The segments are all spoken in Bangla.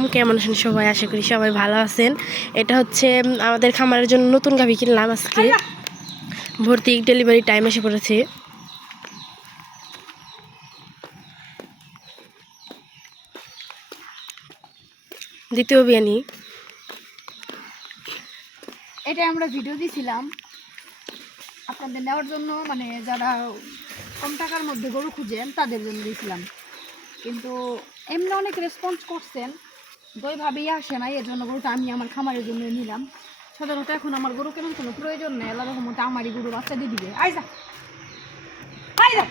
আলাইকুম কেমন আছেন সবাই? আশা করি সবাই ভালো আছেন। এটা হচ্ছে আমাদের খামারের জন্য নতুন গাভি কিনলাম আজকে। ভর্তি ডেলিভারি টাইম এসে পড়েছে। দ্বিতীয় বিয়ানি। এটা আমরা ভিডিও দিছিলাম। আপনাদের নেওয়ার জন্য মানে যারা কম টাকার মধ্যে গরু খুঁজেন, তাদের জন্য দিয়েছিলাম কিন্তু এমনি অনেক রেসপন্স করছেন। ওইভাবেই আসে না এর জন্য গরুটা আমি আমার খামারের জন্য নিলাম। সাধারণত এখন আমার গরু কেমন কোনো প্রয়োজন নেই আল্লাহ রহমতে আমারই গরু বাচ্চা দিয়ে দিবে। আই যা। আই যা।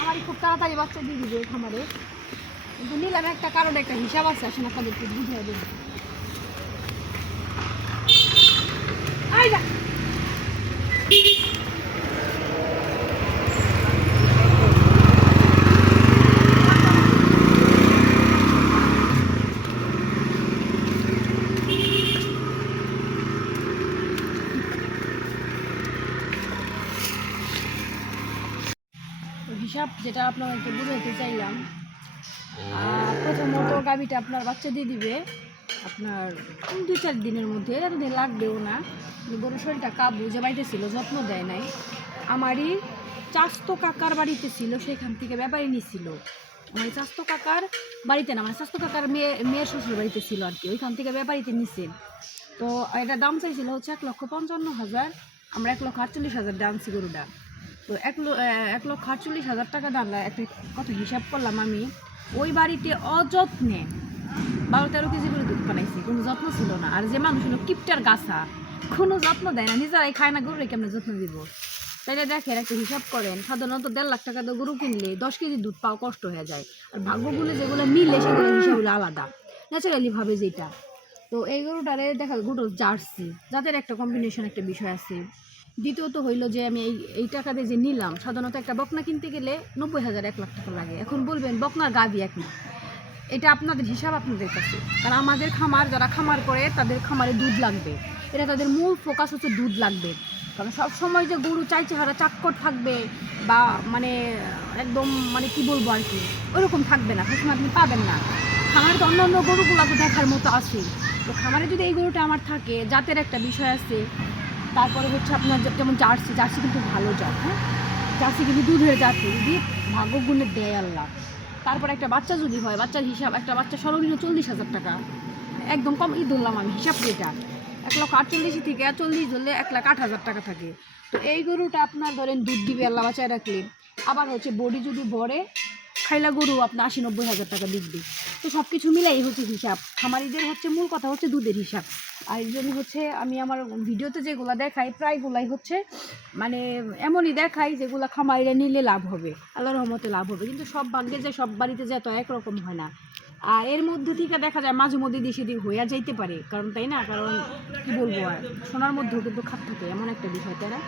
আমারই খুব তাড়াতাড়ি বাচ্চা দিয়ে দিবে খামারে। কিন্তু নিলাম একটা, কারণ একটা হিসাব আছে, আসেন আপনাদেরকে বুঝিয়ে দেবো আই যা। হিসাব যেটা আপনাদেরকে বুঝাইতে চাইলাম। প্রথমত গাভিটা আপনার বাচ্চা দিয়ে দিবে। আপনার দু চার দিনের মধ্যে এত দিন লাগবেও না। গরুর শরীরটা কাবু যে ছিল যত্ন দেয় নাই। আমারই চাস্তো কাকার বাড়িতে ছিল, সেখান থেকে ব্যাপারী নিছিল। আমার চাস্তো কাকার বাড়িতে না মানে চাস্তো কাকার মেয়ে, মেয়ের শ্বশুর বাড়িতে ছিল আর কি, ওইখান থেকে ব্যাপারীতে নিছে। তো এটা দাম চাইছিল হচ্ছে এক লক্ষ পঞ্চান্ন হাজার, আমরা এক লক্ষ আটচল্লিশ হাজার দামছি গরুটা। তো এক এক লক্ষ আটচল্লিশ হাজার টাকা দাম একটা কত হিসাব করলাম আমি। ওই বাড়িতে অযত্নে বারো তেরো কেজি করে দুধ বানাইছি। কোনো যত্ন ছিল না। আর যে মানুষ হলো কিপটার গাছা, কোনো যত্ন দেয় না। নিজেরাই খায় না, গরুরে কেমন যত্ন দিব? তাইলে দেখেন, একটা হিসাব করেন। সাধারণত দেড় লাখ টাকা দিয়ে গরু কিনলে দশ কেজি দুধ পাওয়া কষ্ট হয়ে যায়। আর ভাগ্যগুলো যেগুলো মিলে সেগুলো হিসাবগুলো আলাদা। ন্যাচারালি ভাবে যেটা। তো এই গরুটারে দেখা গরু জার্সি। যাদের একটা কম্বিনেশন একটা বিষয় আছে। দ্বিতীয়ত হইল যে আমি এই এই টাকা দিয়ে যে নিলাম, সাধারণত একটা বকনা কিনতে গেলে নব্বই হাজার, এক লাখ টাকা লাগে। এখন বলবেন বকনার গাবি এক না এটা আপনাদের হিসাব আপনাদের কাছে। কারণ আমাদের খামার, যারা খামার করে, তাদের খামারে দুধ লাগবে। এটা তাদের মূল ফোকাস হচ্ছে দুধ লাগবে। কারণ সব সময় যে গরু চাই চেহারা চাক্কর থাকবে বা মানে একদম মানে কি বলব আর কি, ওরকম থাকবে না সবসময় আপনি পাবেন না। খামারে তো অন্য অন্য গরুগুলো তো দেখার মতো আছে। তো খামারে যদি এই গরুটা আমার থাকে, জাতের একটা বিষয় আছে তারপরে হচ্ছে আপনার যেমন জার্সি জার্সি কিন্তু ভালো জাত হ্যাঁ? জার্সি কিন্তু দুধের জাতি যদি ভাগ্য গুণে দেয় আল্লাহ। তারপর একটা বাচ্চা যদি হয়, বাচ্চার হিসাব, একটা বাচ্চা সর্বনিম্ন চল্লিশ হাজার টাকা। একদম কম ই ধরলাম আমি হিসাব যেটা। এক লক্ষ আটচল্লিশ থেকে চল্লিশ ধরলে এক লাখ আট হাজার টাকা থাকে। তো এই গরুটা আপনার ধরেন দুধ দিবে, আল্লাহ বাচ্চায় রাখলে। আবার হচ্ছে বডি যদি ভরে খাইলা গরু আপনার আশি নব্বই হাজার টাকা দিবে তো সব কিছু মিলাই হচ্ছে হিসাব। খামারিদের হচ্ছে মূল কথা হচ্ছে দুধের হিসাব। আর এই জন্য হচ্ছে আমি আমার ভিডিওতে যেগুলো দেখাই প্রায়গুলাই হচ্ছে মানে এমনই দেখাই যেগুলো খামারিরা নিলে লাভ হবে আল্লাহ রহমতে লাভ হবে। কিন্তু সব ভাগ্যে যে সব বাড়িতে যায় তো একরকম হয় না। আর এর মধ্যে থেকে দেখা যায় মাঝে মধ্যে দিয়ে সেদিক হইয়া যাইতে পারে। কারণ তাই না? কারণ কি বলব আর? সোনার মধ্যেও কিন্তু খাপ থাকে, এমন একটা বিষয় না?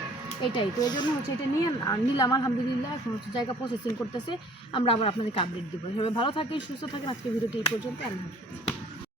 এটাই। তো এই জন্য হচ্ছে এটা নিয়ে নিলাম আলহামদুলিল্লাহ এখন হচ্ছে জায়গা প্রসেসিং করতেছে। আমরা আবার আপনাদেরকে আপডেট দেবো। এভাবে ভালো থাকেন, সুস্থ থাকেন। আজকে ভিডিওটি এই পর্যন্ত। হাফেজ।